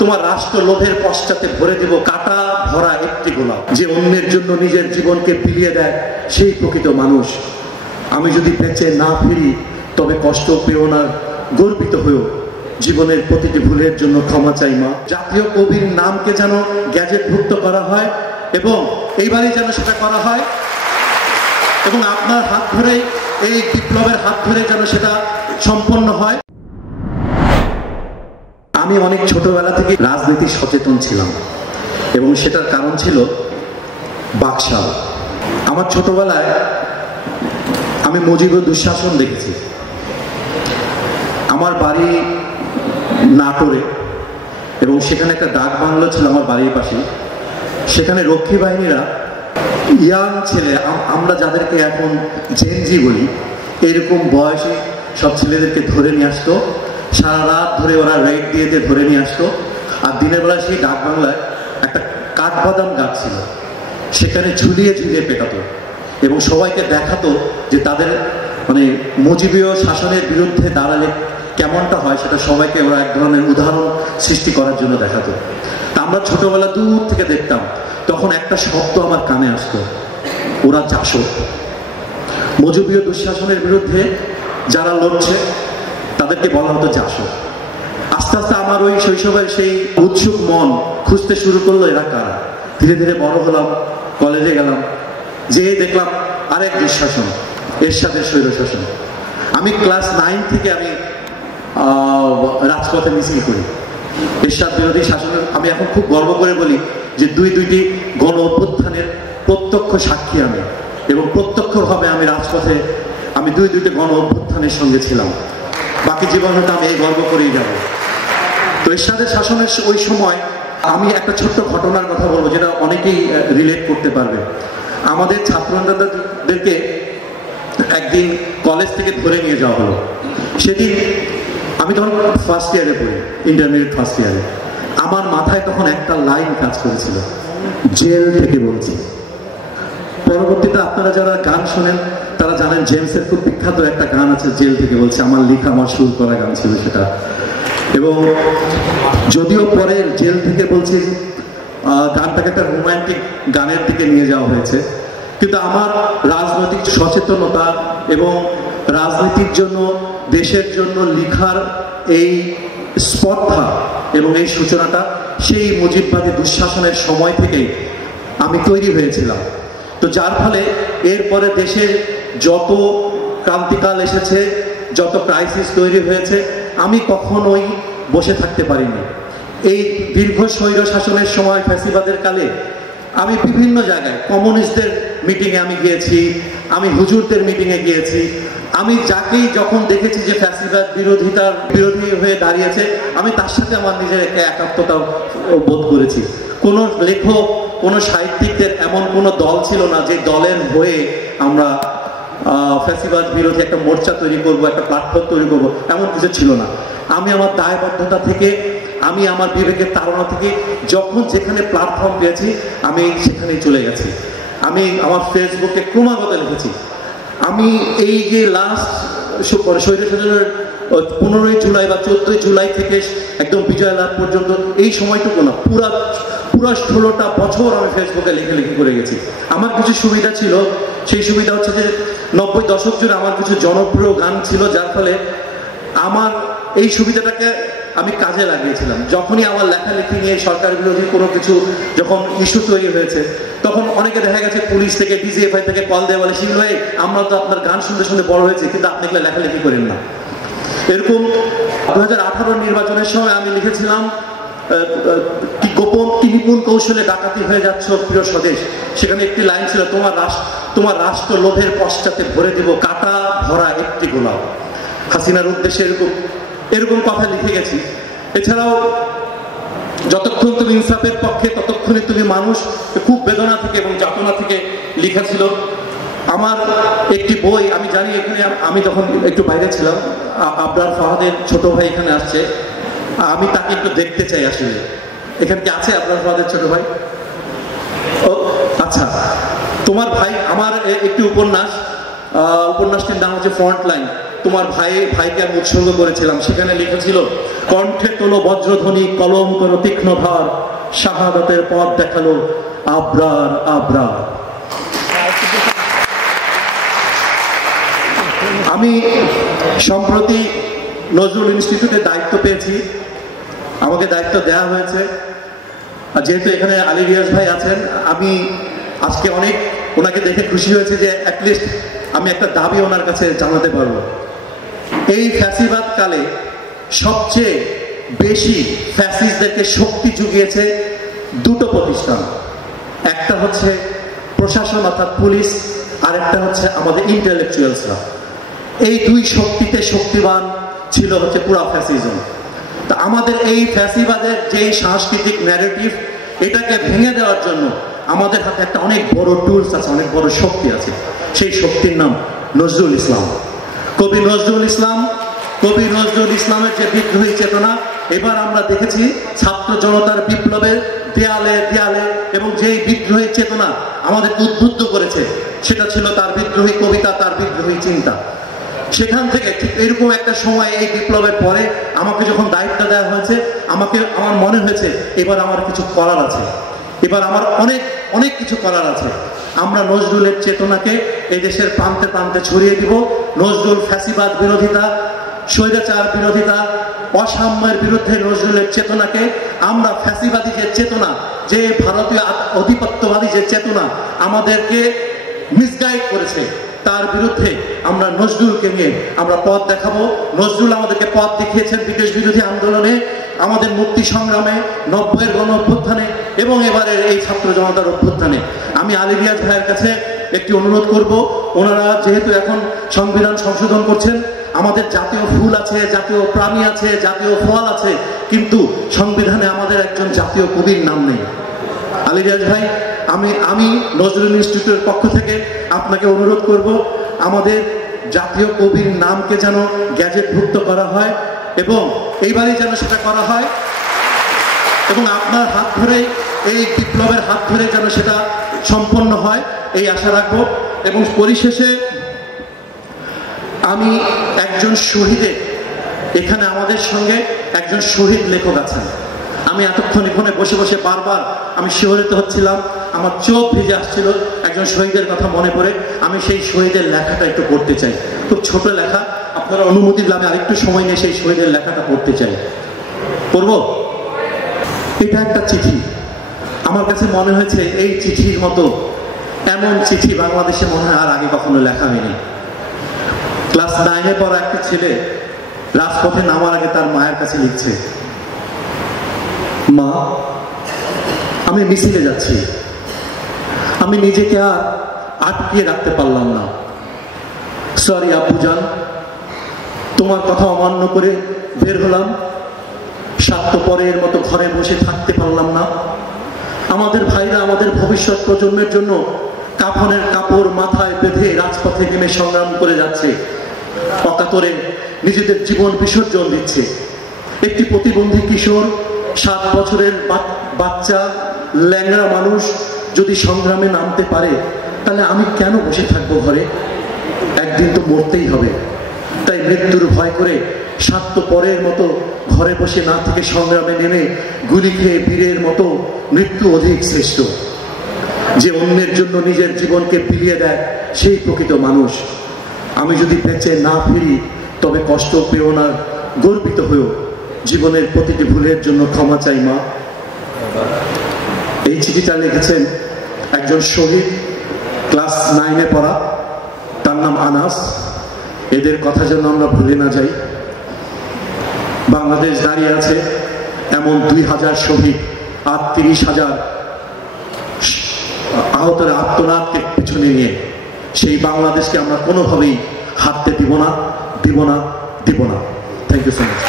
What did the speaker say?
তোমার রাষ্ট্র লোভের পশ্চাতে ভরে দেব কাটা ভরা একটি গোলাপ। যে অন্যের জন্য নিজের জীবনকে বিলিয়ে দেয় সেই প্রকৃত মানুষ। আমি যদি বেঁচে না ফিরি তবে কষ্ট পেও না, গর্বিত হয়েও জীবনের প্রতিটি ভুলের জন্য ক্ষমা চাই মা। জাতীয় কবির নামকে যেন গ্যাজেটভুক্ত করা হয় এবং এইবারই যেন সেটা করা হয় এবং আপনার হাত ধরেই, এই বিপ্লবের হাত ধরে যেন সেটা সম্পন্ন হয়। আমি অনেক ছোটবেলা থেকে রাজনীতি সচেতন ছিলাম এবং সেটার কারণ ছিল বাকশাল। আমার ছোটবেলায় আমি মুজিবুর দুঃশাসন দেখেছি। আমার বাড়ি নাটোরে এবং সেখানে একটা ডাক বাংলো ছিল আমার বাড়ির পাশে। সেখানে রক্ষী বাহিনীরা ইয়াং ছেলে, আমরা যাদেরকে এখন জেনজি বলি, এরকম বয়সী সব ছেলেদেরকে ধরে নিয়ে আসতো। সারা রাত ধরে ওরা রেড দিয়ে ধরে নিয়ে আসতো। আর দিনের বেলা সেই ডাক বাংলায় একটা কাঠবাদাম গাছ ছিল, সেখানে ঝুলিয়ে ঝুলিয়ে পেটাতো এবং সবাইকে দেখাতো যে তাদের মানে মুজিবীয় শাসনের বিরুদ্ধে দাঁড়ালে কেমনটা হয়, সেটা সবাইকে ওরা এক ধরনের উদাহরণ সৃষ্টি করার জন্য দেখাতো। তা আমরা ছোটবেলা দূর থেকে দেখতাম। তখন একটা শব্দ আমার কানে আসতো, ওরা জাসদ। মুজিবীয় দুঃশাসনের বিরুদ্ধে যারা লড়ছে তাদেরকে বলা হতো জাসদ। আস্তে আস্তে আমার ওই শৈশবের সেই উৎসুক মন খুঁজতে শুরু করলো এরা কারা। ধীরে ধীরে বড় হলাম, কলেজে গেলাম, যেয়ে দেখলাম আরেক দুঃশাসন, এরশাদের স্বৈরশাসন। আমি ক্লাস 9 থেকে আমি রাজপথে মিছিল করি এরশাদ বিরোধী শাসনের। আমি এখন খুব গর্ব করে বলি যে দুইটি গণ অভ্যুত্থানের প্রত্যক্ষ সাক্ষী আমি, এবং প্রত্যক্ষভাবে আমি রাজপথে আমি দুইটি গণ অভ্যুত্থানের সঙ্গে ছিলাম। বাকি জীবন হয়তো আমি এই গর্ব করেই যাব। তো এরশাদের শাসনের ওই সময় আমি একটা ছোট্ট ঘটনার কথা বলবো, যেটা অনেকেই রিলেট করতে পারবে। আমাদের ছাত্রদেরকে একদিন কলেজ থেকে ধরে নিয়ে যাওয়া হলো। সেদিন আমি তখন ফার্স্ট ইয়ারে পড়ি, ইন্টারমিডিয়েট ফার্স্ট ইয়ারে। আমার মাথায় তখন একটা লাইন কাজ করেছিল, জেল থেকে বলছি। পরবর্তীতে আপনারা যারা গান শোনেন তারা জানেন জেমসের খুব বিখ্যাত একটা গান আছে, জেল থেকে বলছে। আমার লেখা, আমার সুর করা গান ছিল সেটা। এবং যদিও পরে জেল থেকে বলছি গানটাকে একটা রোমান্টিক গানের দিকে নিয়ে যাওয়া হয়েছে, কিন্তু আমার রাজনৈতিক সচেতনতা এবং রাজনীতির জন্য, দেশের জন্য লিখার এই স্পর্ধা এবং এই সূচনাটা সেই মুজিববাদী দুঃশাসনের সময় থেকেই আমি তৈরি হয়েছিলাম। তো যার ফলে এরপরে দেশের যত ক্রান্তিকাল এসেছে, যত ক্রাইসিস তৈরি হয়েছে, আমি কখনোই বসে থাকতে পারিনি। এই দীর্ঘ স্বৈর শাসনের সময়, ফ্যাসিবাদের কালে আমি বিভিন্ন জায়গায় কমিউনিস্টদের মিটিংয়ে আমি গিয়েছি, আমি হুজুরদের মিটিংয়ে গিয়েছি। আমি যাকেই যখন দেখেছি যে ফ্যাসিবাদ বিরোধী হয়ে দাঁড়িয়েছে, আমি তার সাথে আমার নিজের একটা একাত্মতা বোধ করেছি। কোনো লেখক, কোনো সাহিত্যিকদের এমন কোনো দল ছিল না যে দলের হয়ে আমরা ফ্যাসিবাদ বিরোধী একটা মোর্চা তৈরি করব, একটা প্ল্যাটফর্ম তৈরি করব, এমন কিছু ছিল না। আমি আমার দায়বদ্ধতা থেকে, আমি আমার বিবেকের তাড়না থেকে যখন যেখানে প্ল্যাটফর্ম পেয়েছি আমি সেখানেই চলে গেছি। আমি আমার ফেসবুকে ক্রমাগত লিখেছি। আমি এই যে লাস্ট স্বৈরশাসনের 15ই জুলাই বা 14ই জুলাই থেকে একদম বিজয় লাভ পর্যন্ত এই সময়টুকু না, পুরা 16টা বছর আমি ফেসবুকে লেখালেখি করে গেছি। আমার কিছু সুবিধা ছিল, সেই সুবিধা হচ্ছে যে 90 দশক জুড়ে আমার কিছু জনপ্রিয় গান ছিল, যার ফলে আমার এই সুবিধাটাকে আমি কাজে লাগিয়েছিলাম। যখনই আমার লেখালেখি নিয়ে সরকার বিরোধী কোনো কিছু যখন ইস্যু তৈরি হয়েছে, তখন অনেকে দেখা গেছে পুলিশ থেকে, ডিজিএফআই থেকে কল দেয়, বলে শিবির ভাই আমরা তো আপনার গান শুনতে শুনতে বড় হয়েছে, কিন্তু আপনি এগুলো লেখালেখি করেন না। এরকম 2018 নির্বাচনের সময় আমি লিখেছিলাম গোপন কি নিপুণ কৌশলে ডাকাতি হয়ে যাচ্ছে প্রিয় স্বদেশ। সেখানে একটি লাইন ছিল, তোমার রাষ্ট্র লোভের পশ্চাতে ভরে দেব কাটা ভরা একটি গোলাপ। হাসিনার উদ্দেশ্যে এরকম কথা লিখে গেছি। এছাড়াও যতক্ষণ তুমি ইনসাফের পক্ষে ততক্ষণে তুমি মানুষ, খুব বেদনা থেকে এবং যাতনা থেকে লিখা ছিল। আমার একটি বই, আমি জানি এখানে আমি যখন একটু বাইরে ছিলাম, আবরার ফাহাদের ছোট ভাই এখানে আসছে, আমি তাকে একটু দেখতে চাই। আসলে এখানে কি আছে আবরার ফাহাদের ছোট ভাই? ও আচ্ছা, তোমার ভাই, আমার একটি উপন্যাসটির নাম হচ্ছে ফ্রন্ট লাইন। তোমার ভাইকে আমি উৎসর্গ করেছিলাম, সেখানে লিখেছিল, কণ্ঠে তোলো বজ্রধ্বনি, কলম করো তীক্ষ্ণ ধার, শাহাদাতের পথ দেখালো আবরার আবরার। আমি সম্প্রতি নজরুল ইনস্টিটিউটে দায়িত্ব পেয়েছি, আমাকে দায়িত্ব দেওয়া হয়েছে। আর যেহেতু এখানে আলী রিয়াজ ভাই আছেন, আমি আজকে অনেক ওনাকে দেখে খুশি হয়েছে যে অ্যাটলিস্ট আমি একটা দাবি ওনার কাছে জানাতে পারবো। এই ফ্যাসিবাদ কালে সবচেয়ে বেশি ফ্যাসিস্টদেরকে শক্তি জুগিয়েছে দুটো প্রতিষ্ঠান, একটা হচ্ছে প্রশাসন অর্থাৎ পুলিশ, আর একটা হচ্ছে আমাদের ইন্টেলেকচুয়ালসরা। এই দুই শক্তিতে শক্তিবান ছিল হচ্ছে পুরা ফ্যাসিজম। তা আমাদের এই ফ্যাসিবাদের যে সাংস্কৃতিক ন্যারেটিভ, এটাকে ভেঙে দেওয়ার জন্য আমাদের হাতে একটা অনেক বড় টুলস আছে, অনেক বড় শক্তি আছে। সেই শক্তির নাম নজরুল ইসলাম। কবি নজরুল ইসলামের যে বিদ্রোহী চেতনা, এবার আমরা দেখেছি ছাত্র জনতার বিপ্লবের দেয়ালে দেয়ালে, এবং যেই বিদ্রোহী চেতনা আমাদেরকে উদ্বুদ্ধ করেছে সেটা ছিল তার বিদ্রোহী কবিতা, তার বিদ্রোহী চিন্তা। সেখান থেকে ঠিক এরকম একটা সময় এই বিপ্লবের পরে আমাকে যখন দায়িত্ব দেওয়া হয়েছে, আমার মনে হয়েছে এবার আমার কিছু করার আছে, এবার আমার অনেক কিছু করার আছে। আমরা নজরুলের চেতনাকে এই দেশের প্রান্তে প্রান্তে ছড়িয়ে দিব। নজরুল ফ্যাসিবাদ বিরোধিতা, স্বৈরাচার বিরোধিতা, অসাম্যের বিরুদ্ধে নজরুলের চেতনাকে আমরা ফ্যাসিবাদী যে চেতনা, যে ভারতীয় আধিপত্যবাদী যে চেতনা আমাদেরকে মিসগাইড করেছে, তার বিরুদ্ধে আমরা নজরুলকে নিয়ে আমরা পথ দেখাবো। নজরুল আমাদেরকে পথ দেখিয়েছেন বিদেশ বিরোধী আন্দোলনে, আমাদের মুক্তি সংগ্রামে, 90-এর গণ অভ্যুত্থানে, এবং এবারের এই ছাত্র জনতার অভ্যুত্থানে। আমি আলী রিয়াজ ভাইয়ের কাছে একটি অনুরোধ করব, ওনারা যেহেতু এখন সংবিধান সংশোধন করছেন, আমাদের জাতীয় ফুল আছে, জাতীয় প্রাণী আছে, জাতীয় ফল আছে, কিন্তু সংবিধানে আমাদের একজন জাতীয় কবির নাম নেই। আলী রিয়াজ ভাই, আমি নজরুল ইনস্টিটিউটের পক্ষ থেকে আপনাকে অনুরোধ করব, আমাদের জাতীয় কবির নামকে যেন গ্যাজেটভুক্ত করা হয়, এবং এইবারই যেন সেটা করা হয়, এবং আপনার হাত ধরে, এই বিপ্লবের হাত ধরে যেন সেটা সম্পন্ন হয়, এই আশা রাখবো। এবং পরিশেষে আমি একজন শহীদের, এখানে আমাদের সঙ্গে একজন শহীদ লেখক আছেন। আমি এতক্ষণ এখানে বসে বসে বারবার আমি শিহরিত হচ্ছিলাম, আমার চোখ ভিজে আসছিল একজন শহীদের কথা মনে পড়ে। আমি সেই শহীদের লেখাটা একটু পড়তে চাই, খুব ছোট লেখা, আপনারা অনুমতি দিলে আমি আরেকটু সময় নিয়ে সেই শহীদের লেখাটা পড়তে চাই। পড়ব? এটা একটা চিঠি। আমার কাছে মনে হয়েছে এই চিঠির মতো এমন চিঠি বাংলাদেশে মনে হয় আর আগে কখনো লেখা হয়নি। ক্লাস 9-এ পড়া একটা ছেলে রাজপথে নামার আগে তার মায়ের কাছে লিখছে, মা, আমি মিছিলে যাচ্ছি, আমি নিজেকে আর আটকিয়ে রাখতে পারলাম না, সরি আব্বুজান, তোমার কথা অমান্য করে বের হলাম, স্বার্থপরের মতো ঘরে বসে থাকতে পারলাম না। আমাদের ভাইরা আমাদের ভবিষ্যৎ প্রজন্মের জন্য কাফনের কাপড় মাথায় বেঁধে রাজপথে নেমে সংগ্রাম করে যাচ্ছে, অকাতরে নিজেদের জীবন বিসর্জন দিচ্ছে। একটি প্রতিবন্ধী কিশোর, 7 বছরের বাচ্চা, ল্যাংড়া মানুষ যদি সংগ্রামে নামতে পারে, তাহলে আমি কেন বসে থাকবো ঘরে? একদিন তো মরতেই হবে। তাই মৃত্যুর ভয় করে স্বার্থপরের মতো ঘরে বসে না থেকে সংগ্রামে নেমে গুলি খেয়ে বীরের মতো মৃত্যু অধিক শ্রেষ্ঠ। যে অন্যের জন্য নিজের জীবনকে বিলিয়ে দেয়, সেই প্রকৃত মানুষ। আমি যদি বেঁচে না ফিরি তবে কষ্ট পেও না, গর্বিত হয়েও জীবনের প্রতিটি ভুলের জন্য ক্ষমা চাই মা। এই চিঠিটা লিখেছেন একজন শহীদ, ক্লাস 9-এ পড়া, তার নাম আনাস। এদের কথা যেন আমরা ভুলে না যাই। বাংলাদেশ দাঁড়িয়ে আছে এমন 2000 শহীদ আর 30,000 আহতের আত্মনাদকে পিছনে নিয়ে। সেই বাংলাদেশকে আমরা কোনোভাবেই হারতে দিব না। Thank you so much.